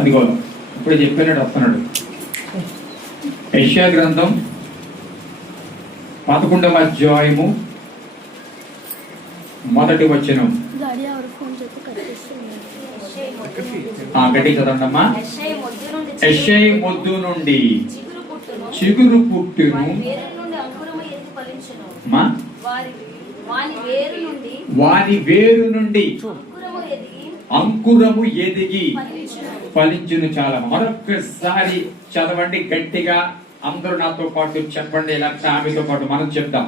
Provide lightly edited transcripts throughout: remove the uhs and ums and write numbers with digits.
అదిగో ఇప్పుడు చెప్పినాడు వస్తున్నాడు. యెషయా గ్రంథం 11వ అధ్యాయము 1వ వచనం. గట్టి చదవండమ్మా. యెషయా మొద్దు నుండి చిగురు పుట్టును, వాని వేరు నుండి అంకురము ఎదిగి ఫలించును. చాలా మరొకసారి చదవండి గట్టిగా, అందరూ నాతో పాటు చెప్పండి. ఇలా ఆమెతో పాటు మనం చెప్తాం.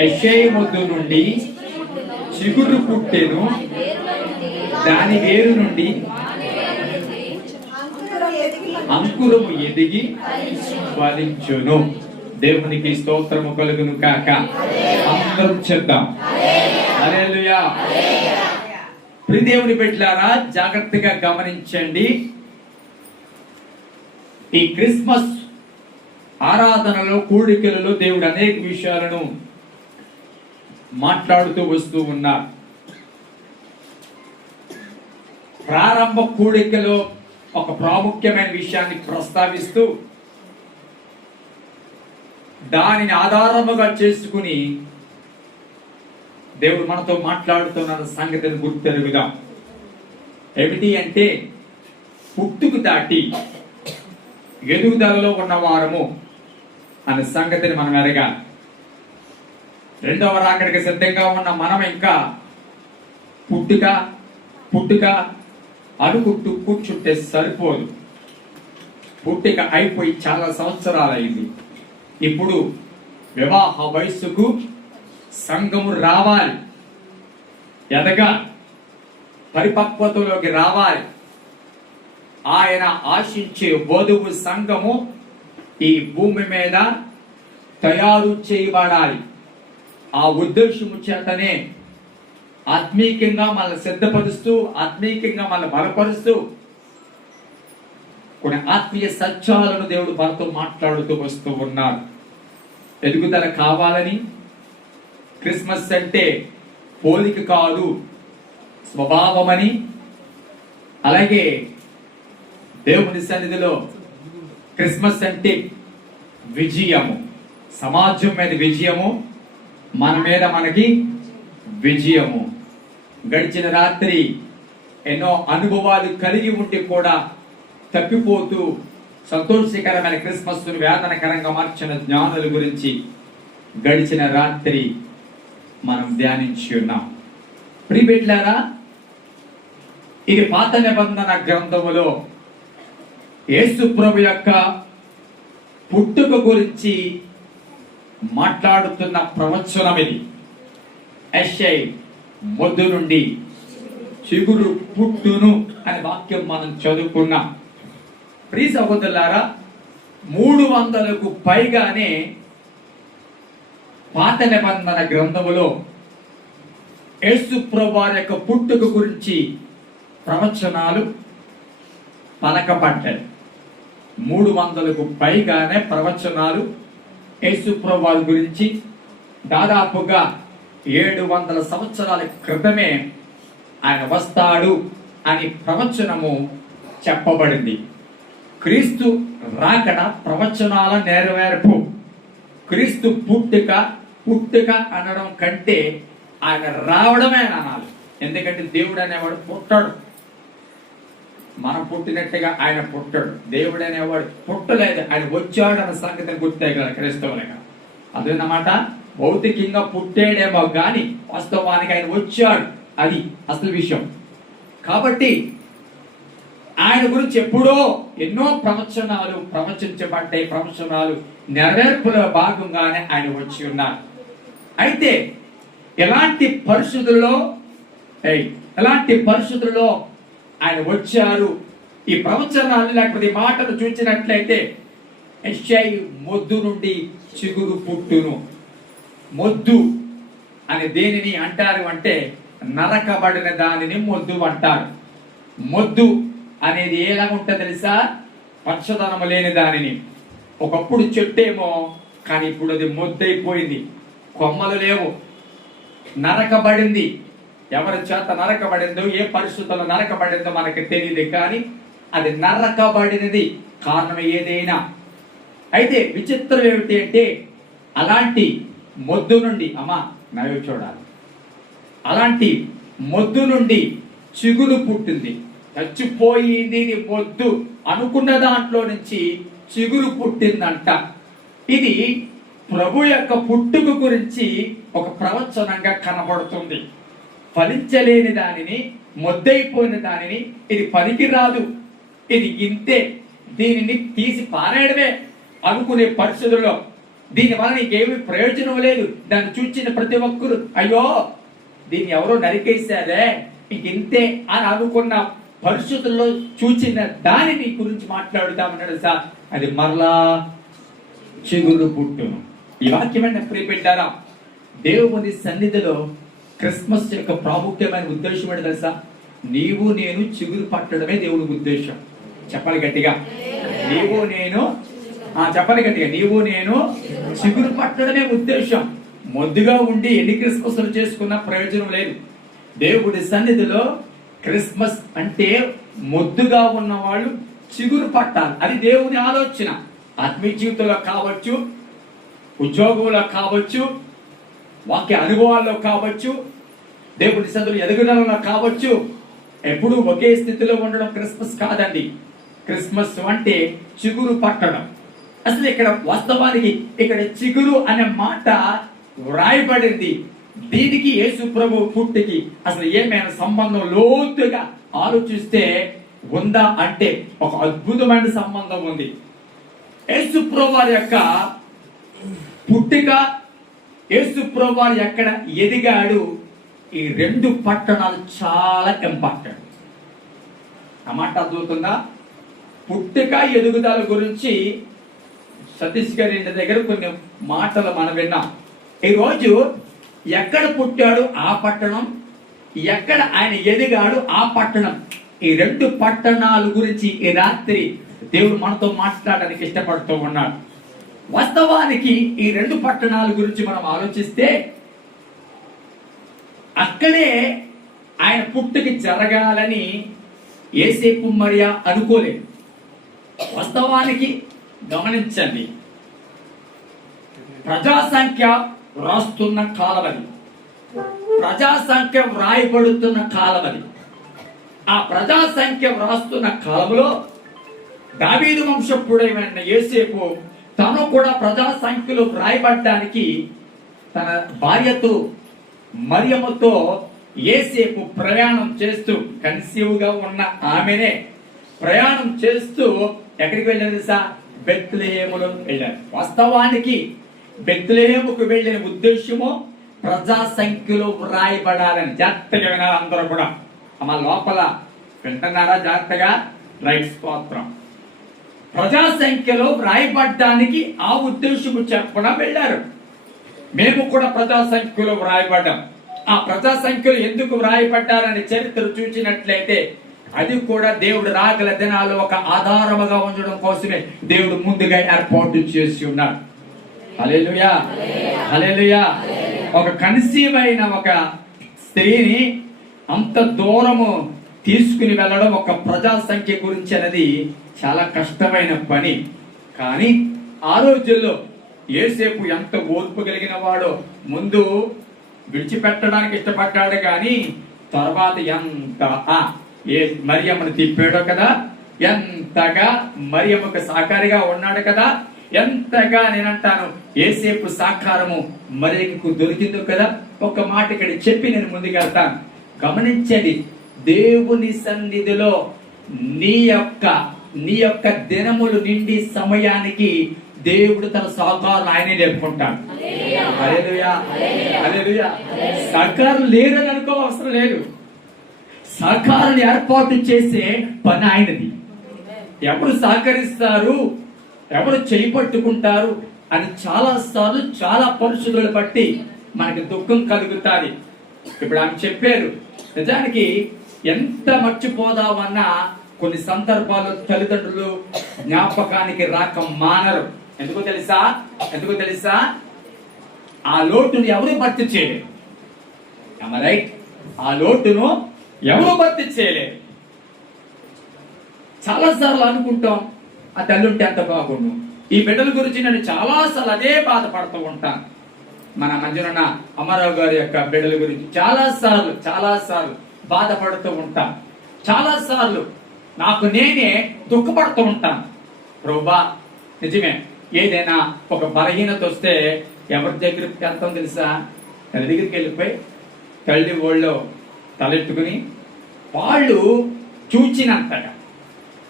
యెషయా మొద్దు నుండి చిగురు పుట్టెను, దాని వేరు నుండి అంకురము ఎదిగి ఫలించును. దేవునికి స్తోత్రము కలుగును కాక. అందరం చెప్తాం హల్లెలూయా. ప్రియ దేవుని బిడ్డలారా, జాగ్రత్తగా గమనించండి. ఈ క్రిస్మస్ ఆరాధనలో, కూడికలలో దేవుడు అనేక విషయాలను మాట్లాడుతూ వస్తూ ఉన్నారు. ప్రారంభ కూడికలో ఒక ప్రాముఖ్యమైన విషయాన్ని ప్రస్తావిస్తూ దానిని ఆధారముగా చేసుకుని దేవుడు మనతో మాట్లాడుతున్న సంగతిని గుర్తెరుగుదాం. ఏమిటి అంటే, పుట్టుకు దాటి ఎదుగుదలలో ఉన్నవారము అనే సంగతిని మనం ఎరగాలి. రెండవ రాకడికి సిద్ధంగా ఉన్న మనం ఇంకా పుట్టుక అనుకుంటూ కూర్చుంటే సరిపోదు. పుట్టుక అయిపోయి చాలా సంవత్సరాలైంది. ఇప్పుడు వివాహ వయస్సుకు సంఘము రావాలి, ఎదగా పరిపక్వతలోకి రావాలి. ఆయన ఆశించే వధువు సంఘము ఈ భూమి మీద తయారు చేయబడాలి. ఆ ఉద్దేశము చేతనే ఆత్మీయంగా మనల్ని సిద్ధపరుస్తూ, ఆత్మీయంగా మనల్ని బలపరుస్తూ కొన్ని ఆత్మీయ సత్యాలను దేవుడు మనతో మాట్లాడుతూ వస్తూ ఉన్నారు. ఎదుగుదల కావాలని, క్రిస్మస్ అంటే పోలిక కాదు స్వభావమని, అలాగే దేవుని సన్నిధిలో క్రిస్మస్ అంటే విజయము, సమాజం మీద విజయము, మన మీద మనకి విజయము. గడిచిన రాత్రి ఎన్నో అనుభవాలు కలిగి ఉండి కూడా తప్పిపోతూ సంతోషకరమైన క్రిస్మస్ వేదనకరంగా మార్చిన జ్ఞానుల గురించి గడిచిన రాత్రి మనం ధ్యానించి ఉన్నాం. ప్రియబిడ్డలారా, ఇది పాత నిబంధన గ్రంథములో యేసు ప్రభు యొక్క పుట్టుక గురించి మాట్లాడుతున్న ప్రవచనం ఇది. యెషయా మొద్దు నుండి చిగురు పుట్టును అనే వాక్యం మనం చదువుకున్నాం. ప్రియ సహోదరులారా, 300కు పైగానే పాత నిబంధన గ్రంథములో యేసు ప్రభువారి యొక్క పుట్టుక గురించి ప్రవచనాలు పలకబడ్డాయి. 300కు పైగానే ప్రవచనాలు యేసు ప్రభువారి గురించి దాదాపుగా 700 సంవత్సరాల క్రితమే ఆయన వస్తాడు అని ప్రవచనము చెప్పబడింది. క్రీస్తు రాకడ ప్రవచనాల నెరవేర్పు. క్రీస్తు పుట్టుక అనడం కంటే ఆయన రావడమే అనాలి. ఎందుకంటే దేవుడు అనేవాడు పుట్టాడు, మనం పుట్టినట్టుగా ఆయన పుట్టాడు. దేవుడు అనేవాడు పుట్టలేదు, ఆయన వచ్చాడు అన్న సంగతిని గుర్తేయగలరు క్రైస్తవులుగా. అదేనమాట, భౌతికంగా పుట్టాడేమో కానీ వాస్తవానికి ఆయన వచ్చాడు, అది అసలు విషయం. కాబట్టి ఆయన గురించి ఎప్పుడో ఎన్నో ప్రవచనాలు ప్రవచించబడ్డాయి. ప్రవచనాలు నెరవేర్పులో భాగంగానే ఆయన వచ్చి ఉన్నారు. అయితే ఎలాంటి పరిస్థితుల్లో ఆయన వచ్చారు? ఈ ప్రవచనాలు లేకపోతే ఈ మాటలు చూసినట్లయితే యెషయా మొద్దు నుండి చిగురు పుట్టును. మొద్దు అని దేనిని అంటారు అంటే, నరకబడిన దానిని మొద్దు అంటారు. మొద్దు అనేది ఎలా ఉంటుంది తెలుసా? పచ్చదనము లేని దానిని. ఒకప్పుడు చెట్టేమో, కానీ ఇప్పుడు అది మొద్దైపోయింది, కొమ్మలు లేవు, నరకబడింది. ఎవరి చేత నరకబడిందో, ఏ పరిస్థితుల్లో నరకబడిందో మనకి తెలియదు, కానీ అది నరకబడినది కారణం ఏదైనా. అయితే విచిత్రం ఏమిటి అంటే, అలాంటి మొద్దు నుండి అమ్మా నవ్వు చూడాలి, అలాంటి మొద్దు నుండి చిగురు పుట్టింది. చచ్చిపోయింది మొద్దు అనుకున్న దాంట్లో నుంచి చిగురు పుట్టిందంట. ఇది ప్రభు యొక్క పుట్టుక గురించి ఒక ప్రవచనంగా కనబడుతుంది. ఫలించలేని దానిని, మొద్దైపోయిన దానిని, ఇది పనికిరాదు, ఇది ఇంతే, దీనిని తీసి పారేయడమే అనుకునే పరిస్థితుల్లో, దీనివల్ల నీకేమి ప్రయోజనం లేదు, దాన్ని చూచిన ప్రతి ఒక్కరు అయ్యో దీన్ని ఎవరో నరికేశారే ఇంతే అని అనుకున్న పరిస్థితుల్లో చూచిన దానిని గురించి మాట్లాడుతామన్నాడు సార్. అది మరలా చిగురు పుట్టును. ఈ వాక్యమైన ప్రియపెట్టారా, దేవుని సన్నిధిలో క్రిస్మస్ యొక్క ప్రాముఖ్యమైన ఉద్దేశం ఏంటి తెలుసా? నీవు నేను చిగురు పట్టడమే దేవుని ఉద్దేశం. చెప్పాలి గట్టిగా, నీవు నేను, చెప్పాలి గట్టిగా, నీవు నేను చిగురు పట్టడమే ఉద్దేశం. మొద్దుగా ఉండి ఎన్ని క్రిస్మస్లు చేసుకున్నా ప్రయోజనం లేదు. దేవుడి సన్నిధిలో క్రిస్మస్ అంటే మొద్దుగా ఉన్న వాళ్ళు చిగురు పట్టాలి. అది దేవుని ఆలోచన. ఆత్మీయ జీవితంలో కావచ్చు, ఉద్యోగంలో కావచ్చు, వాక్య అనుభవాల్లో కావచ్చు, దేవుడి సన్నిధిలో ఎదుగుదలలో కావచ్చు, ఎప్పుడు ఒకే స్థితిలో ఉండడం క్రిస్మస్ కాదండి. క్రిస్మస్ అంటే చిగురు పట్టడం. అసలు ఇక్కడ వాస్తవానికి ఇక్కడ చిగురు అనే మాట వ్రాయబడింది. దీనికి యేసు ప్రభు పుట్టికి అసలు ఏమైనా సంబంధం లోతుగా ఆలోచిస్తే ఉందా అంటే ఒక అద్భుతమైన సంబంధం ఉంది. యేసు ప్రభు వారి యొక్క పుట్టిక, యేసు ప్రభు వారు ఎక్కడ ఎదిగాడు, ఈ రెండు పట్టణాలు చాలా ఇంపార్టెంట్. ఆ మాట అర్థమవుతుందా? పుట్టిక ఎదుగుదల గురించి సతీష్ గారి ఇంటి దగ్గర కొన్ని మాటలు మనం విన్నాం. ఈరోజు ఎక్కడ పుట్టాడు ఆ పట్టణం, ఎక్కడ ఆయన ఎదిగాడు ఆ పట్టణం, ఈ రెండు పట్టణాల గురించి ఈ రాత్రి దేవుడు మనతో మాట్లాడడానికి ఇష్టపడుతూ ఉన్నాడు. వాస్తవానికి ఈ రెండు పట్టణాల గురించి మనం ఆలోచిస్తే అక్కడే ఆయన పుట్టుకి జరగాలని యేసేపు మరియ అనుకోలేదు. వాస్తవానికి గమనించండి, ప్రజాసంఖ్య రాస్తున్న కాలం అది, ప్రజాసంఖ్య వ్రాయబడుతున్న కాలం అది. ఆ ప్రజాసంఖ్య వ్రాస్తున్న కాలంలో దావీదు వంశపుడైన యేసేపు తను కూడా ప్రజాసంఖ్యలో వ్రాయబడ్డానికి తన భార్యతో మరియమ్మతో యేసేపు ప్రయాణం చేస్తూ, కన్సీవ్ గా ఉన్న ఆమెనే ప్రయాణం చేస్తూ ఎక్కడికి వెళ్ళారు తెలుసా? బెత్లెహేములో వెళ్ళారు. వాస్తవానికి బెత్లెహేముకు వెళ్ళిన ఉద్దేశము ప్రజా సంఖ్యలో వ్రాయబడాలని. జాగ్రత్తగా వినాలి అందరూ కూడా. అమ్మ లోపల వింటున్నారా? జాగ్రత్తగా. రైట్, స్తోత్రం. ప్రజా సంఖ్యలో వ్రాయబడ్డానికి ఆ ఉద్దేశము చెప్పడం వెళ్ళారు. మేము కూడా ప్రజా సంఖ్యలో వ్రాయబడ్డాం. ఆ ప్రజా సంఖ్యలో ఎందుకు వ్రాయబడ్డారని చరిత్ర చూసినట్లయితే అది కూడా దేవుడు రాగల దినాలు ఒక ఆధారముగా ఉంచడం కోసమే దేవుడు ముందుగా ఏర్పాటు చేసి ఉన్నాడు. హల్లెలూయా, హల్లెలూయా. ఒక కన్సీవ్ అయిన ఒక స్త్రీని అంత దూరము తీసుకుని వెళ్ళడం ఒక ప్రజా సంఖ్య గురించి అనేది చాలా కష్టమైన పని. కానీ ఆ రోజుల్లో యేసేపు ఎంత ఓర్పు కలిగిన వాడో, ముందు విడిచిపెట్టడానికి ఇష్టపడ్డాడు, కానీ తర్వాత ఎంత మరియమ్మను తిప్పాడో కదా, ఎంతగా మరియమ్మకు సహకారిగా ఉన్నాడు కదా, ఎంతగా నేనంటాను యేసేపు సాకారము మరియకు దొరికిందో కదా. ఒక మాట ఇక్కడ చెప్పి నేను ముందుకెళ్తాను. గమనించండి, దేవుని సన్నిధిలో నీ యొక్క దినములు నిండి సమయానికి దేవుడు తన సహకారం ఆయనే లేపుకుంటాడు. హల్లెలూయా, హల్లెలూయా. సహకారం లేదని అనుకో అవసరం లేదు. సహకారాన్ని ఏర్పాటు చేసే పని ఆయనది. ఎవరు సహకరిస్తారు, ఎవరు చేపట్టుకుంటారు అని చాలా సార్లు చాలా పరిస్థితులను బట్టి మనకి దుఃఖం కలుగుతాది. ఇప్పుడు ఆమె చెప్పారు, నిజానికి ఎంత మర్చిపోదామన్నా కొన్ని సందర్భాల్లో తల్లిదండ్రులు జ్ఞాపకానికి రాక మానరు. ఎందుకో తెలుసా? ఆ లోటుని ఎవరు భర్తీ చేయలేరు. రైట్? ఆ లోటును ఎవరు భర్తీ చేయలేరు. చాలాసార్లు అనుకుంటాం, ఆ తల్లి ఉంటే ఎంత బాగుండు, ఈ బిడ్డల గురించి నేను చాలాసార్లు అదే బాధపడుతూ ఉంటాను. మన మధ్యన అమ్మారావు గారి యొక్క బిడ్డల గురించి చాలాసార్లు బాధపడుతూ ఉంటాను. చాలాసార్లు నాకు నేనే దుఃఖపడుతూ ఉంటాను. ప్రభువా, నిజమే, ఏదైనా ఒక బలహీనత వస్తే ఎవరి దగ్గరికి వెళ్తాం తెలుసా? తల్లి దగ్గరికి వెళ్ళిపోయి తల్లి ఒళ్ళో తలెట్టుకుని వాళ్ళు చూచినంతగా,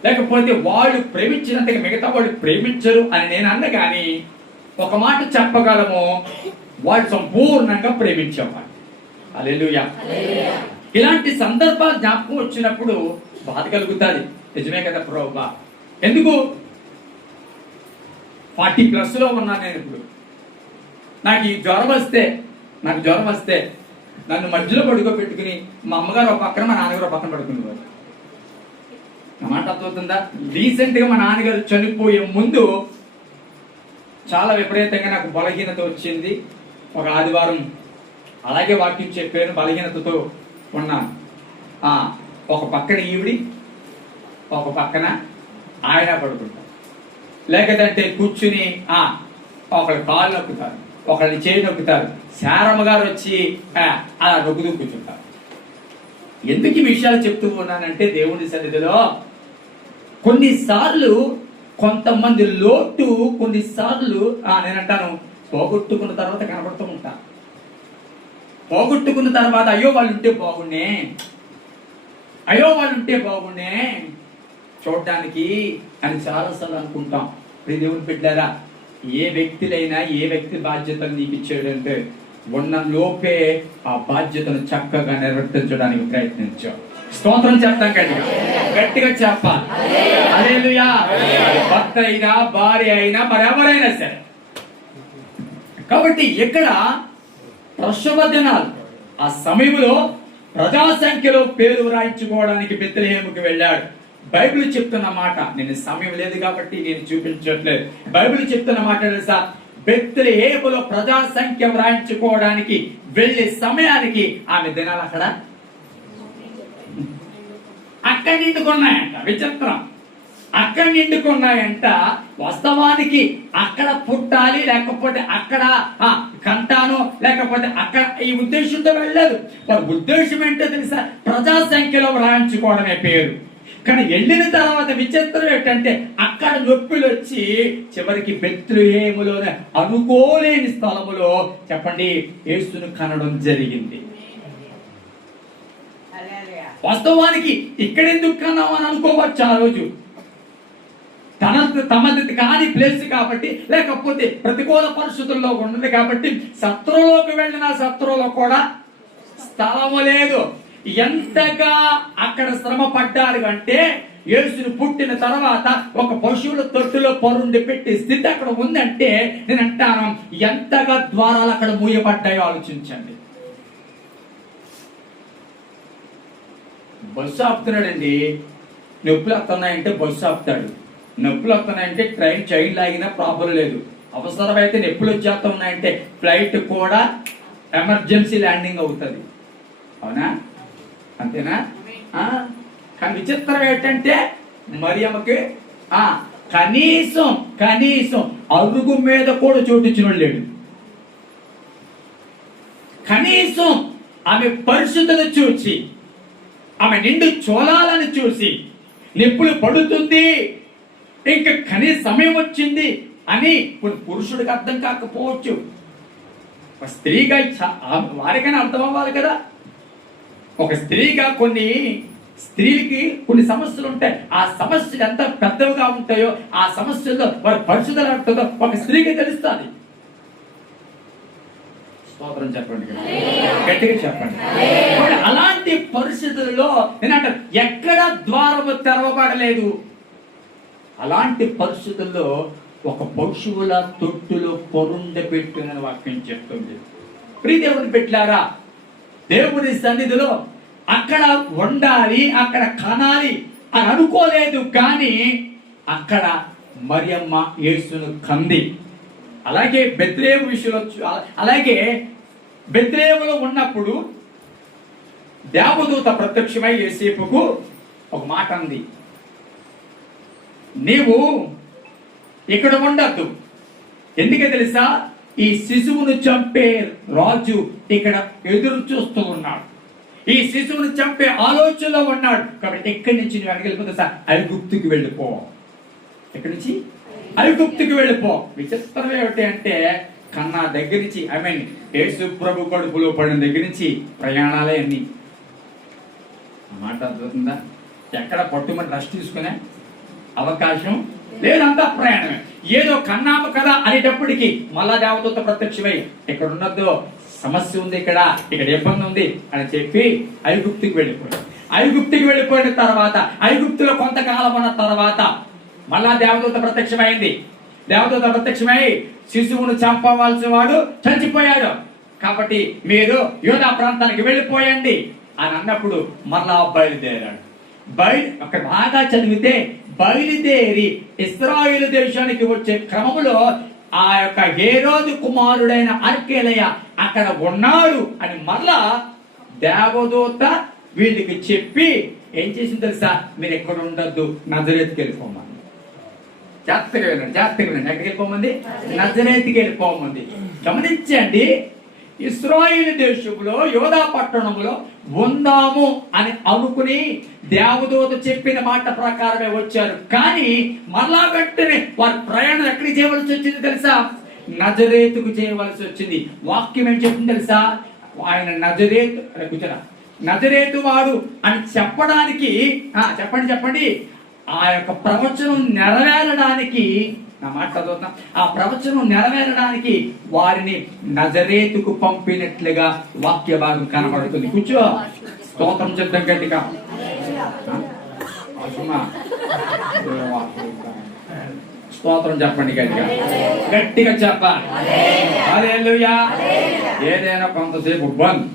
లేకపోతే వాళ్ళు ప్రేమించినంతగా మిగతా వాళ్ళు ప్రేమించరు అని నేను అన్న కానీ ఒక మాట చెప్పగలము, వాళ్ళు సంపూర్ణంగా ప్రేమించేవాళ్ళు. హల్లెలూయా. ఇలాంటి సందర్భాలు జ్ఞాపకం వచ్చినప్పుడు బాధ కలుగుతుంది. నిజమే కదా ప్రభువా, ఎందుకు 40+ ఉన్నాను నేను. ఇప్పుడు నాకు జ్వరం వస్తే నన్ను మధ్యలో పడుకోబెట్టుకుని మా అమ్మగారు ఒక పక్కన, మా నాన్నగారు ఒక పక్కన పడుకునేవారు. నా మాట అర్థమవుతుందా? రీసెంట్ గా మా నాన్నగారు చనిపోయే ముందు చాలా విపరీతంగా నాకు బలహీనత వచ్చింది. ఒక ఆదివారం అలాగే వాక్యం చెప్పాను, బలహీనతతో ఉన్నాను. ఒక పక్కన ఈవిడి, ఒక పక్కన ఆయన పడుకుంటారు. లేకపోతే కూర్చుని ఒకళ్ళు కాళ్ళు నొక్కుతారు, ఒకళ్ళని చేయి నొక్కుతారు. శారమ్మ గారు వచ్చి అలా నొక్కుతూ కూర్చుంటారు. ఎందుకు ఈ విషయాలు చెప్తూ ఉన్నానంటే, దేవుని సన్నిధిలో కొన్నిసార్లు కొంతమంది లోటు, కొన్నిసార్లు నేనంటాను పోగొట్టుకున్న తర్వాత కనబడుతూ ఉంటా. పోగొట్టుకున్న తర్వాత అయ్యో వాళ్ళు ఉంటే బాగుండే చూడడానికి అని చాలాసార్లు అనుకుంటాం. దేవుని బిడ్డలారా, ఏ వ్యక్తి బాధ్యతలు నీకు ఇచ్చాడంటే ఉన్న లోపే ఆ బాధ్యతను చక్కగా నిర్వర్తించడానికి ప్రయత్నించాం. స్తోత్రం చెప్తాం, గట్టిగా చెప్పాలి. హల్లెలూయా. భర్త అయినా, భార్య అయినా, మరెవరైనా సరే. కాబట్టి ఇక్కడ ప్రసవ దినాలు, ఆ సమయంలో ప్రజాసంఖ్యలో పేరు వ్రాయించుకోవడానికి బెత్లెహేముకి వెళ్ళాడు. బైబిల్ చెప్తున్న మాట, నేను సమయం లేదు కాబట్టి నేను చూపించట్లేదు. బైబిల్ చెప్తున్న మాట తెలుసా? బెత్లెహేములో ప్రజాసంఖ్య వ్రాయించుకోవడానికి వెళ్ళే సమయానికి ఆమె దినాలు అక్కడ నిండుకున్నాయంట. విచిత్రం, అక్కడ నిండుకున్నాయంట. వాస్తవానికి అక్కడ పుట్టాలి, లేకపోతే అక్కడ కంటాను, లేకపోతే అక్కడ ఈ ఉద్దేశంతో వెళ్ళలేదు. వారి ఉద్దేశం ఏంటో తెలుసా? ప్రజాసంఖ్యలో వ్రాయించుకోవడమే పేరు. కానీ వెళ్ళిన తర్వాత విచిత్రం ఏంటంటే అక్కడ నొప్పులు వచ్చి చివరికి బెత్లెహేములోనే అనుకోలేని స్థలములో చెప్పండి యేసును కనడం జరిగింది. వాస్తవానికి ఇక్కడెందుకు కన్నావు అని అనుకోవచ్చు. ఆ రోజు తమది కాని ప్లేస్ కాబట్టి, లేకపోతే ప్రతికూల పరిస్థితుల్లో ఉన్నది కాబట్టి, శత్రువులోకి వెళ్ళిన శత్రువులో కూడా స్థలము లేదు. ఎంతగా అక్కడ శ్రమ పడ్డారు అంటే, యేసును పుట్టిన తర్వాత ఒక పశువుల తొట్టులో పరుండి పెట్టే స్థితి అక్కడ ఉందంటే, నేను అంటాను ఎంతగా ద్వారాలు అక్కడ మూయబడ్డాయో ఆలోచించండి. బస్సు ఆపుతున్నాడండి, నొప్పులు వస్తున్నాయంటే బస్సు ఆపుతాడు. నొప్పులు వస్తున్నాయంటే ట్రైన్ చైన్ లాగినా ప్రాబ్లం లేదు. అవసరమైతే నొప్పులు వచ్చేస్తున్నాయంటే ఫ్లైట్ కూడా ఎమర్జెన్సీ ల్యాండింగ్ అవుతుంది. అవునా? అంతేనా? కానీ విచిత్రం ఏంటంటే మరియమ్మకి కనీసం అరుగు మీద కూడా చోటిచ్చిన లేడు. కనీసం ఆమె పరిస్థితులను చూసి, ఆమె నిండు చోళాలను చూసి, నొప్పులు పడుతుంది, ఇంకా కనీస సమయం వచ్చింది అని పురుషుడికి అర్థం కాకపోవచ్చు. స్త్రీగా వారికైనా అర్థం అవ్వాలి కదా. ఒక స్త్రీగా కొన్ని స్త్రీలకి కొన్ని సమస్యలు ఉంటాయి. ఆ సమస్యలు ఎంత పెద్దవిగా ఉంటాయో, ఆ సమస్యల్లో వారి పరిస్థితులు ఉంటుందో ఒక స్త్రీకి తెలుస్తుంది. స్తోత్రం చెప్పండి, గట్టిగా చెప్పండి. అలాంటి పరిస్థితుల్లో నేనంటే ఎక్కడ ద్వారము తెరవబడలేదు. అలాంటి పరిస్థితుల్లో ఒక పశువుల తొట్టులో పొరుండబెట్టిన వాక్యం చెప్తుంది. ప్రియదేవుని పెట్టారా, దేవుని సన్నిధిలో అక్కడ వండాలి, అక్కడ కనాలి అని అనుకోలేదు. కానీ అక్కడ మరియమ్మ యేసును కంది. అలాగే బెత్లెహేము విషయంలో, అలాగే బెత్లెహేములో ఉన్నప్పుడు దేవదూత ప్రత్యక్షమై యోసేపుకు ఒక మాట అంది, నీవు ఇక్కడ ఉండద్దు. ఎందుకే తెలుసా? ఈ శిశువును చంపే రాజు ఇక్కడ ఎదురు చూస్తూ ఉన్నాడు, ఈ శిశువును చంపే ఆలోచనలో ఉన్నాడు. కాబట్టి ఎక్కడి నుంచి నువ్వు అడగలిపోతే సార్ ఐగుప్తుకి వెళ్ళిపో. ఎక్కడి నుంచి? ఐగుప్తుకి వెళ్ళిపో. విచిత్రం ఏమిటి అంటే కన్నా దగ్గర నుంచి యేసు ప్రభు కడుపులో పడిన దగ్గర నుంచి ప్రయాణాలే అన్ని. మాట అర్థమవుతుందా? ఎక్కడ పట్టుమని రెస్ట్ తీసుకునే అవకాశం లేదంతా ప్రయాణమే. ఏదో కన్నాము కదా అనేటప్పటికి మళ్ళా దేవదూత ప్రత్యక్షమై ఇక్కడ ఉన్నదో సమస్య ఉంది, ఇక్కడ ఇబ్బంది ఉంది అని చెప్పి ఐగుప్తుకి వెళ్ళిపోయాడు. ఐగుప్తుకి వెళ్ళిపోయిన తర్వాత ఐగుప్తులో కొంతకాలం ఉన్న తర్వాత మళ్ళా దేవదూత ప్రత్యక్షమైంది. దేవదూత ప్రత్యక్షమై శిశువును చంపవలసిన వాడు చచ్చిపోయాడు, కాబట్టి మీరు యూదా ప్రాంతానికి వెళ్ళిపోయండి అని అన్నప్పుడు మళ్ళా బయలుదేరాడు. అక్కడ బాగా చదివితే బయలుదేరి ఇశ్రాయేలు దేశానికి వచ్చే క్రమంలో ఆ యొక్క హేరోదు కుమారుడైన అర్కేలయ అక్కడ ఉన్నాడు అని మళ్ళా దేవదూత వీళ్ళకి చెప్పి ఏం చేసింది తెలుసా? మీరు ఎక్కడ ఉండద్దు, నజరేతుకి వెళ్ళిపోమని. జాగ్రత్తగా వెళ్ళండి, ఎక్కడికి వెళ్ళిపోమంది? నజరేతుకి వెళ్ళిపోమంది. గమనించండి, ఇశ్రాయేలు దేశంలో యోధా పట్టణంలో ఉందాము అని అనుకుని దేవదూత చెప్పిన మాట ప్రకారమే వచ్చారు. కానీ మళ్ళా వెంటనే వారి ప్రయాణం ఎక్కడికి చేయవలసి వచ్చింది తెలుసా? నజరేతుకు చేయవలసి వచ్చింది. వాక్యం ఏం చెప్తుంది తెలుసా? ఆయన నజరేతు వాడు అని చెప్పడానికి చెప్పండి ఆ యొక్క ప్రవచనం నెరవేరడానికి, నా మాట చదువుతున్నా, ఆ ప్రవచనం నెరవేరడానికి వారిని నజరేతుకు పంపినట్లుగా వాక్య భాగం కనబడుతుంది. కూర్చో, స్తోత్రం చెప్తాం గట్టిగా. స్తోత్రం చెప్పండి గట్టిగా చెప్పాలి. హల్లెలూయా. ఏదైనా కొంతసేపు బంద్,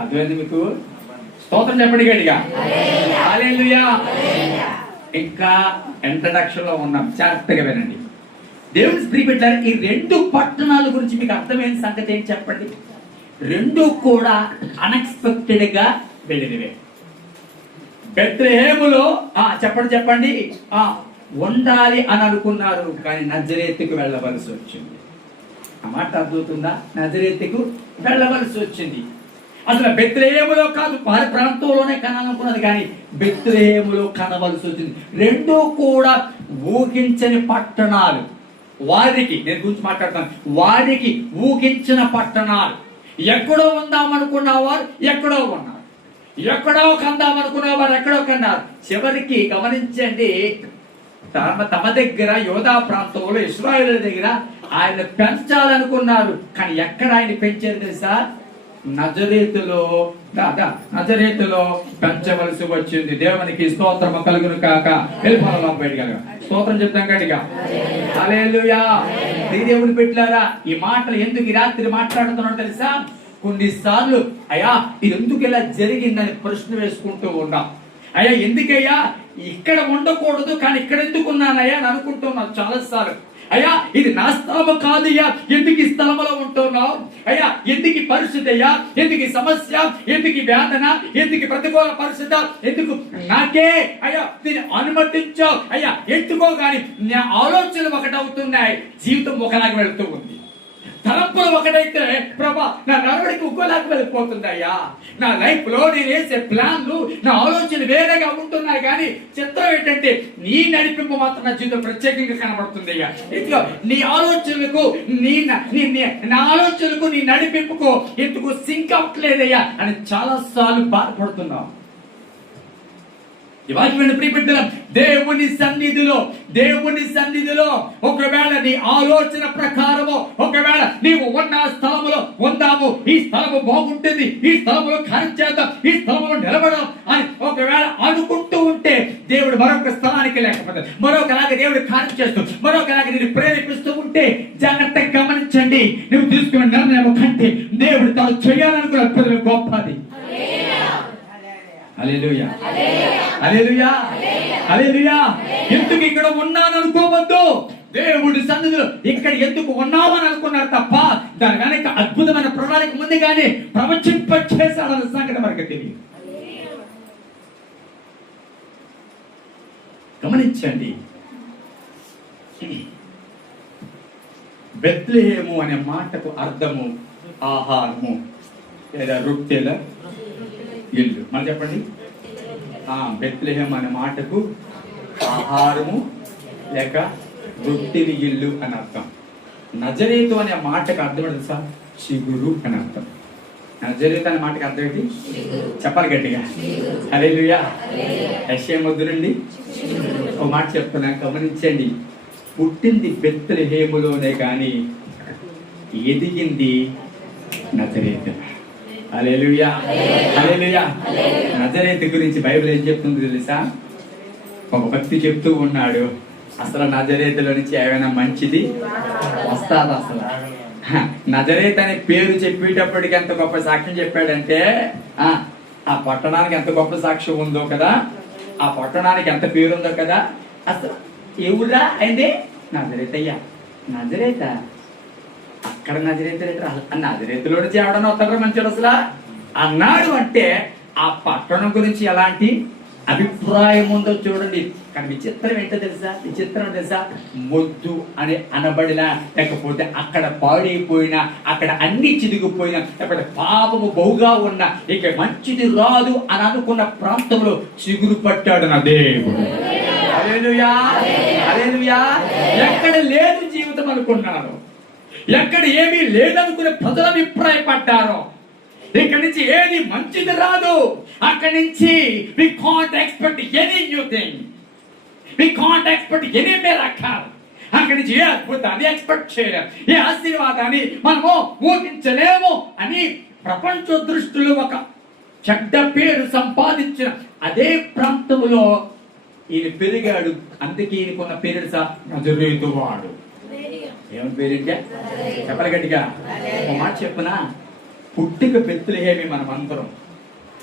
అర్థమైంది మీకు? స్తోత్రం చెప్పండి గట్టిగా. హల్లెలూయా. ఇంకా ఇంట్రడక్షన్ లో ఉన్నాం, జాగ్రత్తగా వినండి. దేవుని ప్రియబిడ్డలారా, ఈ రెండు పట్టణాల గురించి మీకు అర్థమైన సంగతి ఏంటి చెప్పండి? రెండు కూడా అన్ఎక్స్పెక్టెడ్ గా వెళ్ళినవే. బెత్లెహేములో చెప్పండి ఉండాలి అని అనుకున్నారు, కానీ నజరేతుకు వెళ్ళవలసి వచ్చింది. ఆ మాట అర్థమవుతుందా? నజరేతుకు వెళ్ళవలసి వచ్చింది. అసలు బెత్లెహేములో కాదు, వారి ప్రాంతంలోనే కనాలనుకున్నది, కానీ బెత్లెహేములో కనవలసి వచ్చింది. రెండూ కూడా ఊహించని పట్టణాలు. వారికి, నేను గురించి మాట్లాడతాను, వారికి ఊహించిన పట్టణాలు. ఎక్కడో ఉందామనుకున్న వారు ఎక్కడో ఉన్నారు, ఎక్కడో కందామనుకున్న వారు ఎక్కడో కన్నారు. చివరికి గమనించండి, తమ దగ్గర యోధా ప్రాంతంలో ఇశ్రాయేలు దగ్గర ఆయన పెంచాలనుకున్నారు, కానీ ఎక్కడ ఆయన పెంచారు తెలుసా? నజరేతులో పెంచవలసి వచ్చింది. దేవునికి స్తోత్రం కలుగును కాక. వెళ్ళిపోవాలి బయటగా. స్తోత్రం చెప్తాం గట్టిగా. హల్లెలూయా. దేవుని బిడ్డలారా, ఈ మాటలు ఎందుకు ఈ రాత్రి మాట్లాడుతున్నాడు తెలుసా? కొన్నిసార్లు అయ్యా ఇది ఎందుకు ఇలా జరిగిందని ప్రశ్న వేసుకుంటూ ఉన్నాం. అయ్యా ఎందుకయ్యా ఇక్కడ ఉండకూడదు, కానీ ఇక్కడ ఎందుకు ఉన్నానయ్యా అని అనుకుంటున్నాను చాలాసార్లు. అయ్యా ఇది నా స్థలము కాదయ్యా, ఎందుకు ఈ స్థలంలో ఉంటున్నావు? అయ్యా ఎందుకు ఈ పరిస్థితి? అయ్యా ఎందుకు ఈ సమస్య? ఎందుకు ఈ వేదన? ఎందుకు ప్రతికూల పరిస్థితి? ఎందుకు నాకే అయ్యా దీన్ని అనుమతించావు? అయ్యా ఎందుకో గాని నా ఆలోచనలు ఒకటవుతున్నాయి, జీవితం ఒకలాగా వెళుతూ ఉంది. తలంపులు ఒకటైతే ప్రభా నా నడవడికి ఇంకోలాగా వెళ్ళిపోతుంది. అయ్యా నా లైఫ్ లో నేను వేసే ప్లాన్లు, నా ఆలోచనలు వేరేగా ఉంటున్నాయి, కానీ చిత్రం ఏంటంటే నీ నడిపింపు మాత్రం నా జీవితం ప్రత్యేకంగా కనబడుతుంది. అయ్యా ఎందుకో నీ ఆలోచనలకు నా ఆలోచనలకు నీ నడిపింపుకు ఎందుకు సింక్ అవ్వట్లేదయ్యా అని చాలా సార్లు బాధపడుతున్నావు. దేవుని సన్నిధిలో ఒకవేళ నీ ఆలోచన ప్రకారము, ఒకవేళ నీవు ఉన్న స్థలములో ఉందాము, ఈ స్థలము బాగుంటుంది, ఈ స్థలములో కార్యం చేద్దాం, ఈ స్థలములో నిలబడదాం అని ఒకవేళ అనుకుంటూ ఉంటే దేవుడు మరొక స్థలానికి లేకపోతే మరొకలాగా దేవుడు కార్యం చేస్తూ మరొకలాగా నేను ప్రేరేపిస్తూ ఉంటే జాగ్రత్తగా గమనించండి. నువ్వు తీసుకున్న నిర్ణయం కంటే దేవుడు తాను చేయాలనుకున్న అద్భుతమైన గొప్పది. హల్లెలూయా. హల్లెలూయా. హల్లెలూయా. ఎందుకు ఇక్కడ ఉన్నాను అనుకోవద్దు. దేవుడి సన్నిధిలో ఇక్కడ ఎందుకు ఉన్నామని అనుకున్నారు తప్ప దాని వెనక అద్భుతమైన ప్రణాళిక ముందుగానే ప్రవచింపచేశాడన్న సంగతి మనకు తెలియదు. గమనించండి, బెత్లెహేము అనే మాటకు అర్థము ఆహారము లేదా రొట్టెల ఇల్లు. మనం చెప్పండి, బెత్లెహేము అనే మాటకు ఆహారము లేక రొట్టెల ఇల్లు అని అర్థం. నజరేతు అనే మాటకు అర్థం తెలుసా? చిగురు అని అర్థం. నజరేతు అనే మాటకు అర్థం ఏంటి? చెప్పాలి గట్టిగా. హల్లెలూయా. యెషయా మొదలుండి ఒక మాట చెప్తున్నా, గమనించండి. పుట్టింది బెత్లెహేములోనే కానీ ఎదిగింది నజరేతు. హల్లెలూయా, హల్లెలూయా. నజరేతు గురించి బైబిల్ ఏం చెప్తుంది తెలుసా? ఒక భక్తి చెప్తూ ఉన్నాడు, అసలు నజరేతులో నుంచి ఏమైనా మంచిది వస్తాదా? అసలు నజరేత్ అనే పేరు చెప్పేటప్పటికి ఎంత గొప్ప సాక్ష్యం చెప్పాడంటే, ఆ పట్టణానికి ఎంత గొప్ప సాక్ష్యం ఉందో కదా, ఆ పట్టణానికి ఎంత పేరుందో కదా. అసలు ఎవరా అయింది? నజరేత్ అయ్యా. నజరేత అక్కడ నజరేతులో నుంచి ఎవడన్నా వస్తాడు మంచివాడు అసలు అన్నాడు అంటే ఆ పట్టణం గురించి ఎలాంటి అభిప్రాయం ఉందో చూడండి. కానీ విచిత్రం ఏంటో తెలుసా? విచిత్రం తెలుసా? మొద్దు అని అనబడినా, లేకపోతే అక్కడ పాడైపోయినా, అక్కడ అన్ని చిదిగిపోయినా, లేకపోతే పాపము బహుగా ఉన్నా, ఇక మంచిది రాదు అని అనుకున్న ప్రాంతంలో చిగురు పట్టాడు నా దేవుడు. హల్లెలూయా, హల్లెలూయా. ఎక్కడ లేదు జీవితం అనుకున్నారు, ఎక్కడ ఏమీ లేదనుకునే ప్రజలు అభిప్రాయపడ్డారో, ఇక్కడి నుంచి ఏది మంచిది రాదు. అక్కడి నుంచి we can't expect any new thing, we can't expect any miracle. అక్కడి నుంచి ఏ అద్భుతాన్ని ఎక్స్పెక్ట్ చేయలేము, ఏ ఆశీర్వాదాన్ని మనము ఊహించలేము అని ప్రపంచ దృష్టిలో ఒక చెడ్డ పేరు సంపాదించిన అదే ప్రాంతంలో ఈయన పెరిగాడు. అందుకే ఈయనకున్న పేరు నజరేతు వాడు. ఏమని పేరేంటే? చెప్పాలి గట్టిగా. ఒక మాట చెప్పునా, పుట్టిక బెత్లెహేమే మనం అందరం,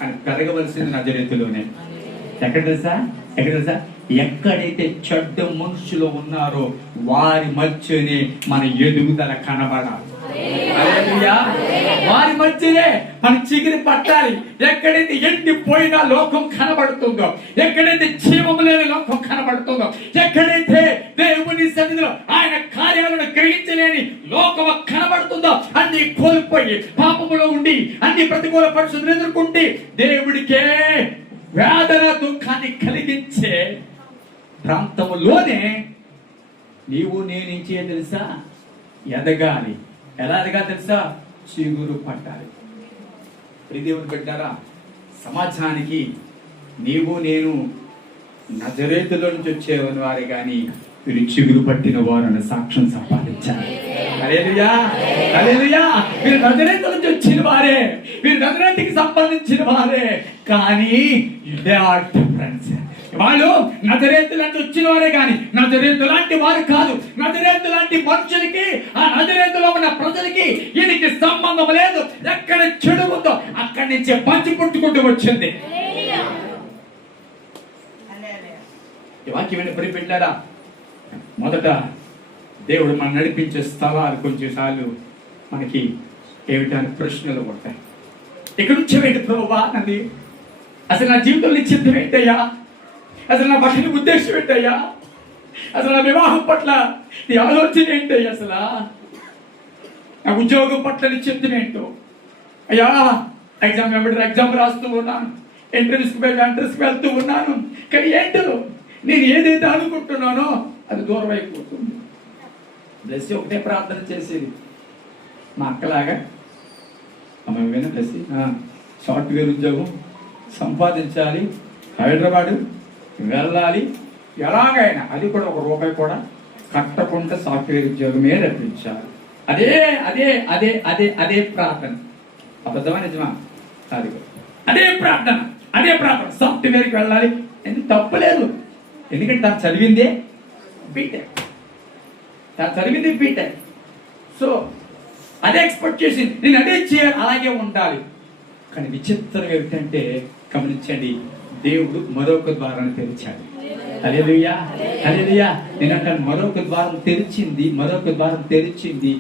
అని పెరగవలసింది నజరేతులోనే. ఎక్కడ తెలుసా? ఎక్కడ తెలుసా? ఎక్కడైతే చెడ్డ మనుషులు ఉన్నారో వారి మధ్యనే మన ఎదుగుదల కనబడాలి. హల్లెలూయా. వారి మధ్యనే మన చిగిరి పట్టాలి. ఎక్కడైతే ఎండిపోయిన లోకం కనబడుతుందో, ఎక్కడైతే జీవము లేని లోకం కనబడుతుందో, ఎక్కడైతే దేవుని సన్నిధిలో ఆయన కార్యాలను గ్రహించలేని లోకం కనబడుతుందో, అన్ని కోల్పోయి పాపములో ఉండి అన్ని ప్రతికూల పరిస్థితులు ఎదుర్కొంటే దేవుడికే వేదన దుఃఖాన్ని కలిగించే ప్రాంతములోనే నీవు నేను ఏం తెలుసా? ఎదగాలి. ఎలా ఎదగాలి తెలుసా? చిగురు పట్టాలి. దేవుని పెట్టారా? సమాజానికి నీవు నేను నజరేతులో నుంచి వచ్చేవని వారే కానీ వీరు చిగురు పట్టిన వారు అన్న సాక్ష్యం సంపాదించాలి. హల్లెలూయా, హల్లెలూయా. వీరు నజరేతు నుంచి వచ్చిన వారే, వీరు నజరేతుకి సంబంధించిన వారే, కానీ వాళ్ళు నజరేతు లాంటి వచ్చిన వారే కానీ నజరేతు లాంటి వారు కాదు. నజరేతు లాంటి మనుషులకి, ఆ నజరేతులో ఉన్న ప్రజలకి ఈయనకి సంబంధం లేదు. ఎక్కడ చెడు ఉందో అక్కడి నుంచి పంచి పుట్టుకుంటూ వచ్చింది. ఈ వాక్యం ప్రియపెట్టారా? మొదట దేవుడు మనం నడిపించే స్థలాలు కొంచెంసార్లు మనకి ఏమిటని ప్రశ్నలు పడతాయి. ఇక్కడ నుంచి ఏంటి ప్రభువా నది? అసలు నా జీవితంలో నిశ్చితం ఏంటయ్యా? అసలు నా భక్తి ఉద్దేశం ఏంటయ్యా? అసలు నా వివాహం పట్ల నీ ఆలోచన ఏంటయ్యా? అసలు నా ఉద్యోగం పట్ల నిశ్చితం ఏంటో అయ్యా? ఎగ్జామ్ రాస్తూ ఉన్నాను, ఎంట్రన్స్కి వెళ్తూ ఉన్నాను, కానీ ఏంటో నేను ఏదైతే అనుకుంటున్నానో అది దూరం అయిపోతుంది. బ్లెస్ ఒకటే ప్రార్థన చేసేది మా అక్కలాగా, అమ్మాయి బ్లెస్ సాఫ్ట్వేర్ ఉద్యోగం సంపాదించాలి, హైదరాబాదు వెళ్ళాలి, ఎలాగైనా అది కూడా ₹1 కూడా కట్టకుండా సాఫ్ట్వేర్ ఉద్యోగమే రప్పించాలి. అదే అదే అదే అదే అదే ప్రార్థన. అబద్ధమా నిజమా? అది అదే ప్రార్థన, అదే ప్రార్థన. సాఫ్ట్వేర్కి వెళ్ళాలి, ఎందుకు తప్పలేదు, ఎందుకంటే తను చదివిందే బీటెక్, తను చదివింది బీటెక్. సో అదే ఎక్స్పెక్ట్ చేసింది, నేను అదే చేయాలి, అలాగే ఉండాలి. కానీ విచిత్రం ఏమిటంటే గమనించండి, దేవుడు మరొక ద్వారాన్ని తెరిచాడు. హల్లెలూయా, హల్లెలూయా. నేను అంటాను మరొక ద్వారం తెరిచింది, మరొక ద్వారం తెరిచింది.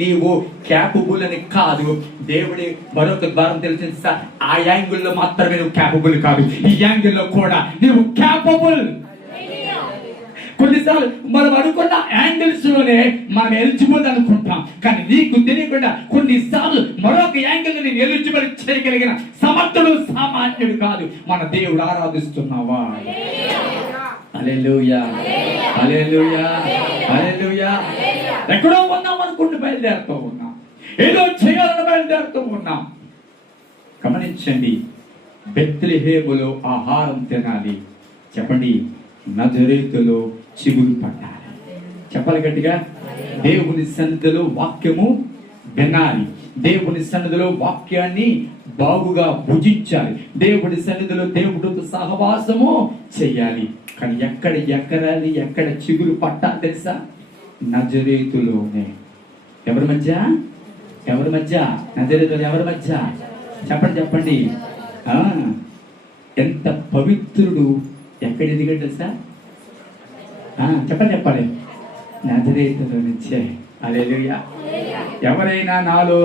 నీవు క్యాపబుల్ అని కాదు, దేవుడి మరొక ద్వారం తెలిసింది. సార్ ఆ యాంగిల్లో మాత్రమే నువ్వు క్యాపబుల్ కాదు, ఈ యాంగిల్లో కూడా నువ్వు క్యాపబుల్. కొన్నిసార్లు మనం అనుకున్న యాంగిల్స్ లోనే మనం ఎలిజిబుల్ అనుకుంటాం, కానీ నీకు తెలియకుండా కొన్నిసార్లు మరొక యాంగిల్ నేను ఎలిజిబుల్ చేయగలిగిన సమర్థుడు సామాన్యుడు కాదు మన దేవుడు. ఆరాధిస్తున్నావా? హల్లెలూయా, హల్లెలూయా, హల్లెలూయా. ఎక్కడో ఉన్నాం అనుకుంటూ బయలుదేరుతూ ఉన్నాం, ఏదో చేయాలని బయలుదేరుతూ ఉన్నాం. గమనించండి, బెత్లెహేములో ఆహారం తినాలి. చెప్పండి, నజరేతులో చిగురు పట్టాలి. చెప్పాలి గట్టిగా. దేవుని సన్నిధిలో వాక్యము వినాలి, దేవుని సన్నిధిలో వాక్యాన్ని బాగుగా భుజించాలి, దేవుడి సన్నిధిలో దేవుడితో సహవాసము చెయ్యాలి. కానీ ఎక్కడ ఎక్కరాలి, ఎక్కడ చిగురు పట్టాలి తెలుసా? నజరేతులోనే. ఎవరి మధ్య? ఎవరి మధ్య? నజరేతులో ఎవరి మధ్య? చెప్పండి, చెప్పండి. ఎంత పవిత్రుడు ఎక్కడ ఎదిగాడు తెలుసా? చెప్పండి, చెప్పాలి. నజరేతులో నుంచే. హల్లెలూయా. ఎవరైనా నాలో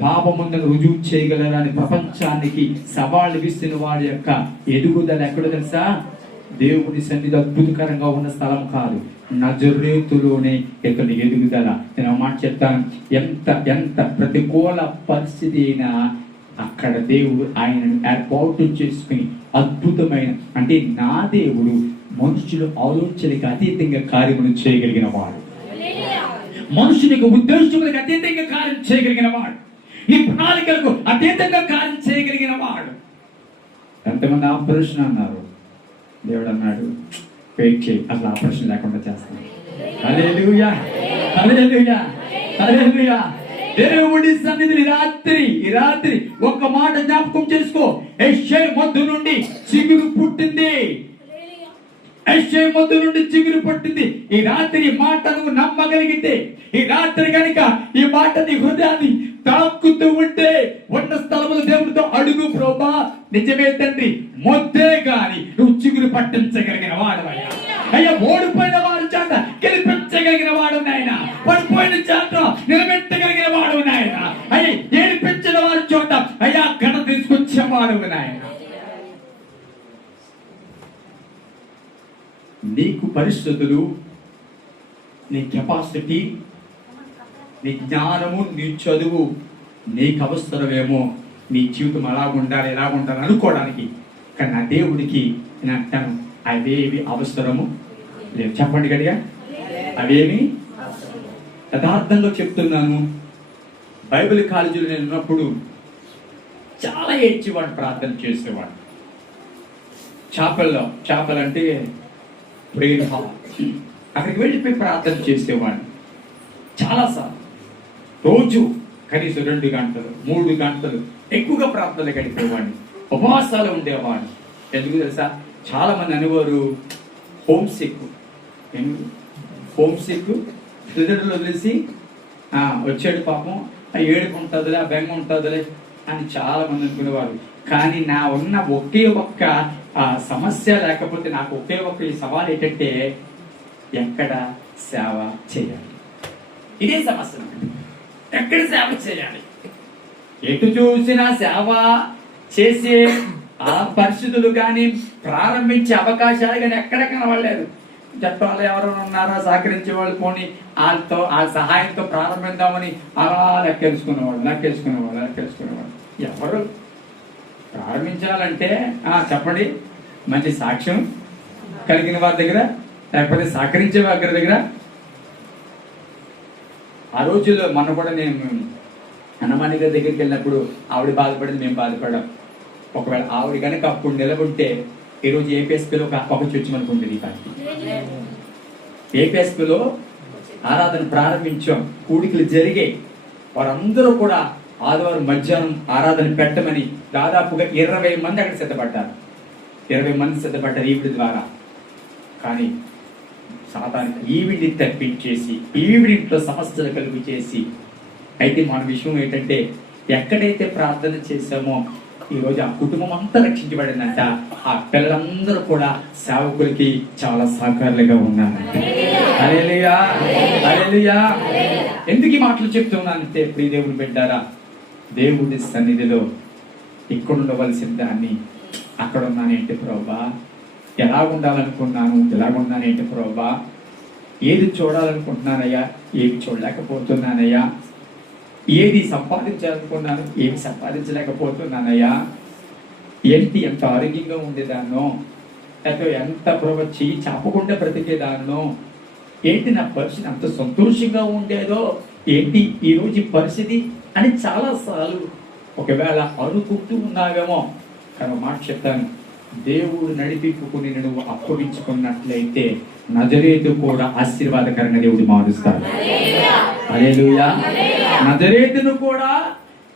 పాపముందని రుజువు చేయగలరా అని ప్రపంచానికి సవాళ్ళు విస్తున్న వాడి యొక్క ఎదుగుదల ఎక్కడో తెలుసా? దేవుడి సన్నిధి అద్భుతకరంగా ఉన్న స్థలం కాదు, నజరేతులోనే ఇతని ఎదుగుదల. నేను మాట చెప్తాను, ఎంత ప్రతికూల పరిస్థితి అయినా అక్కడ దేవుడు ఆయనను ఏర్పాటు చేసుకుని అద్భుతమైన, అంటే నా దేవుడు మనుషులు ఆలోచనకి అతీతంగా కార్యములు చేయగలిగిన వాడు, మనుషునికి ఉద్దేశములకు అతీతంగా కార్యం చేయగలిగిన వాడు, ఈ ప్రణాళికలకు అతీతంగా కార్యం చేయగలిగిన వాడు. ఎంతమంది ఆపరేషన్ అన్నారు, దేవుడు అన్నాడు వెయిట్ చేయి, అసలు ఆపరేషన్ లేకుండా చేస్తాను. హల్లెలూయా, హల్లెలూయా, హల్లెలూయా. దేవుడి సన్నిధిని ఈ రాత్రి ఒక మాట జ్ఞాపకం చేసుకో. యెషయా మొద్దు నుండి చిగురు పుట్టింది, యెషయా మొద్దు నుండి చిగురు పుట్టింది. ఈ రాత్రి మాట నువ్వు నమ్మగలిగితే, ఈ రాత్రి కనుక ఈ మాట నీ హృదయాన్ని తాకుతూ ఉంటే, ఉన్న స్థలములు దేవుడితో అడుగు, ప్రభా నిజమే తండ్రి, మొద్దే గాని నువ్వు చిగురు పట్టించగలిగిన వాడవయ్యా. అయ్యా, ఓడిపోయిన వాడు చేత గెలిపించగలిగిన వాడు నాయన, పడిపోయిన చేత నిలబెట్టగలిగిన వాడు నాయన. అయ్యా, ఏడిపించిన వాడి చోట అయ్యా ఘన తీసుకొచ్చేవాడు నాయన. నీకు పరిస్థితులు, నీ కెపాసిటీ, నీ జ్ఞానము, నీ చదువు నీకు అవసరమేమో, నీ జీవితం ఎలాగుండాలి ఎలాగుండాలి అనుకోవడానికి. కానీ నా దేవుడికి నేను అంటాను, అవేవి అవసరము లేదు. చెప్పండి గడిగా, అవేమి. యథార్థంగా చెప్తున్నాను, బైబిల్ కాలేజీలో నేను ఉన్నప్పుడు చాలా ఏడ్చేవాడు, ప్రార్థన చేసేవాడు. చేపలు అంటే ప్రేయర్ హాల్, అక్కడికి వెళ్ళిపోయి ప్రార్థన చేసేవాడిని చాలాసార్లు. రోజు కనీసం 2 గంటలు 3 గంటలు ఎక్కువగా ప్రార్థనలు గడిపేవాడిని, ఉపవాసాలు ఉండేవాడిని. ఎందుకు తెలుసా? చాలా మంది అనేవారు హోమ్ సిక్ తల్లిదండ్రులు వదిలేసి వచ్చాడు పాపం, ఆ ఏడుపు ఉంటుందిలే, ఆ బెంగ ఉంటుందిలే అని చాలా మంది అనుకునేవారు. కానీ నా ఉన్న ఒకే ఒక్క సమస్య, లేకపోతే నాకు ఒకే ఒక్క ఈ సవాల్ ఏంటంటే, ఎక్కడ సేవ చేయాలి. ఇదే సమస్య. ఎక్కడ సేవ చేయాలి? ఎటు చూసినా సేవ చేసే ఆ పరిస్థితులు కానీ, ప్రారంభించే అవకాశాలు కానీ ఎక్కడ కనబడలేదు. జట్టాలు ఎవరైనా ఉన్నారా సహకరించే వాళ్ళు, పోనీ వాళ్ళ సహాయంతో ప్రారంభిద్దామని అలా లెక్కేసుకునేవాడు. ఎవరు ప్రారంభించాలంటే చెప్పండి, మంచి సాక్ష్యం కలిగిన వారి దగ్గర, లేకపోతే సహకరించే వారి దగ్గర. ఆ రోజుల్లో మొన్న కూడా నేను హనుమాన్ గారి దగ్గరికి వెళ్ళినప్పుడు ఆవిడ బాధపడింది, మేము బాధపడ్డాం. ఒకవేళ ఆవిడ కనుక అప్పుడు నిలబడితే ఈరోజు ఏపీఎస్పీలో ఒక చర్చ్ మనకు ఉంటుంది. ఈ పార్టీ ఏపీఎస్పీలో ఆరాధన ప్రారంభించాం, కూడికలు జరిగాయి. వారందరూ కూడా ఆదివారం మధ్యాహ్నం ఆరాధన పెట్టమని దాదాపుగా 20 మంది అక్కడ సిద్ధపడ్డారు. 20 మంది సిద్ధపడ్డారు ఈవిడి ద్వారా. కానీ సాధారణ ఈవిడిని తప్పించేసి, ఈవిడింట్లో సమస్యలు కలుగు చేసి. అయితే మన విషయం ఏంటంటే, ఎక్కడైతే ప్రార్థన చేశామో ఈ రోజు ఆ కుటుంబం అంతా రక్షించబడిందంట. ఆ పిల్లలందరూ కూడా సేవకులకి చాలా సహకారులుగా ఉన్నారు. హల్లెలూయా, హల్లెలూయా. ఎందుకు ఈ మాటలు చెప్తున్నానంటే ప్రియ దేవుని బిడ్డారా, దేవుడి సన్నిధిలో ఇక్కడ ఉండవలసిన దాన్ని అక్కడ ఉన్నానేంటి ప్రభా, ఎలా ఉండాలనుకున్నాను ఎలాగున్నానేంటి ప్రభా, ఏది చూడాలనుకుంటున్నానయ్యా ఏది చూడలేకపోతున్నానయ్యా, ఏది సంపాదించాలనుకున్నాను ఏమి సంపాదించలేకపోతున్నానయ్యా, ఏంటి ఎంత ఆరోగ్యంగా ఉండేదాన్నో, ఎంత ప్రభు చెయ్యి చాపకుండా బ్రతికేదాన్నో, ఏంటి నా పరిస్థితి అంత సంతోషంగా ఉండేదో, ఏంటి ఈరోజు పరిస్థితి అని చాలాసార్లు ఒకవేళ అనుకుంటూ ఉన్నావేమో. కానీ మాట చెప్తాను, దేవుడు నడిపింపుకుని నువ్వు అప్పగించుకున్నట్లయితే నజరేతు కూడా ఆశీర్వాదకరంగా దేవుడు మారుస్తాడు. హల్లెలూయా. నజరేతును కూడా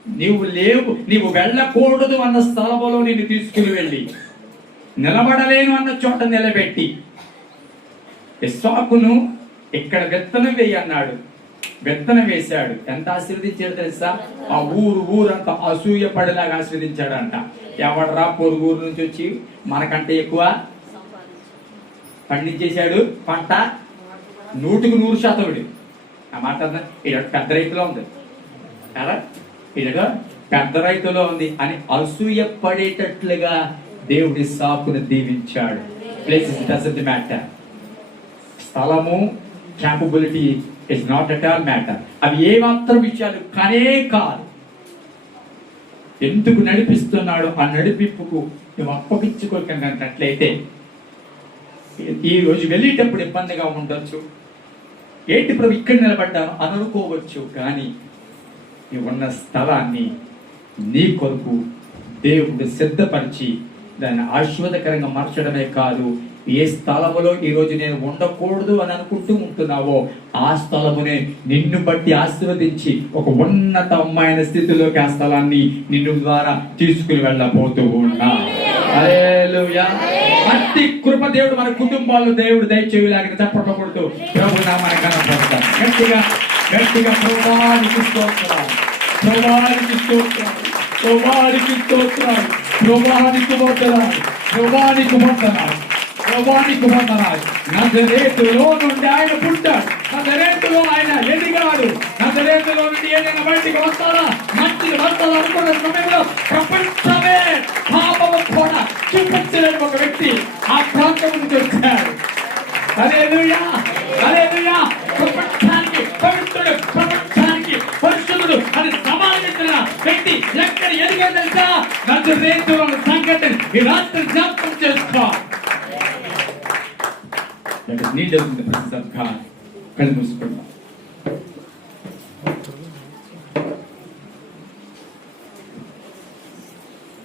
నీవు వెళ్ళకూడదు అన్న స్థలంలో నిన్ను తీసుకుని వెళ్ళి నిలబడలేను అన్న చోట నిలబెట్టి ఇస్సాకును ఇక్కడ విత్తనం వేయి అన్నాడు. విత్తనం వేశాడు. ఎంత ఆశీర్వదించాడు తెలుసా? ఆ ఊరంతా అసూయ పడేలాగా ఆశీర్వదించాడంట. ఎవడరా పొరుగురు నుంచి వచ్చి మనకంటే ఎక్కువ పండించేశాడు పంట, 100% ఆ మాట పెద్ద రైతులో ఉంది కదా, ఇదిగో పెద్ద రైతులో ఉంది అని అసూయ పడేటట్లుగా దేవుడి సాకును దీవించాడు. ప్లేసెస్ డజంట్ మ్యాటర్, స్థలము capability it's not at all matter. అవి ఏమాత్రం విషయాలు కానే కాదు. ఎందుకు నడిపిస్తున్నాడు ఆ నడిపింపుకు నువ్వు అప్పగించుకోగలిగినట్లయితే ఈ రోజు వెళ్ళేటప్పుడు ఇబ్బందిగా ఉండొచ్చు, ఏంటి ప్రభు ఇక్కడ నిలబడ్డాను అనుకోవచ్చు. కానీ నువ్వు ఉన్న స్థలాన్ని నీ కొరకు దేవుడు సిద్ధపరిచి దాన్ని ఆశీర్వాదకరంగా మార్చడమే కాదు, ఏ స్థలములో ఈ రోజు నేను ఉండకూడదు అని అనుకుంటూ ఉంటున్నావో ఆ స్థలమునే నిన్ను బట్టి ఆశీర్వదించి ఒక ఉన్నతమైన స్థితిలోకి ఆ స్థలాన్ని నిన్ను ద్వారా తీసుకుని వెళ్ళబోతూ ఉన్నా. హల్లెలూయా. అట్టి కృప దేవుడు మన కుటుంబాల్లో దేవుడు దయచేయలాగిన చప్పట్లు కొడుతూ ప్రభు నామమున కనపడతాం. గట్టిగా ప్రభువానికి స్తోత్రాలు, ప్రభువానికి స్తోత్రాలు, ప్రభువానికి స్తోత్రాలు, ప్రభువానికి వందనాలు, ప్రభువానికి వందనాలు, ప్రభువానికి వందనాలు. నజరేతులో నుండి ఆయన పుట్టాడు, నజరేతులో ఆయన ఎదిగాడు. నజరేతులో నుండి ఏదైనా బయటికి వస్తారా, మంచిది వస్తారా అనుకున్న సమయంలో ప్రపంచమే పాపము కూడా చూపించలేని ఒక వ్యక్తి ఆ ప్రాంతం నుంచి వచ్చాడు. హల్లెలూయా, హల్లెలూయా. ప్రపంచానికి పవిత్రుడు, ప్రపంచానికి పరిశుద్ధుడు అని సమానించిన వ్యక్తి ఎక్కడ ఎదిగా తెలుసా? నజరేతులో సంఘటన ఈ రాత్రి జ్ఞాపకం చేసుకో. Let us kneel down in the presence of God. కళ్ళు మూసుకుందాం.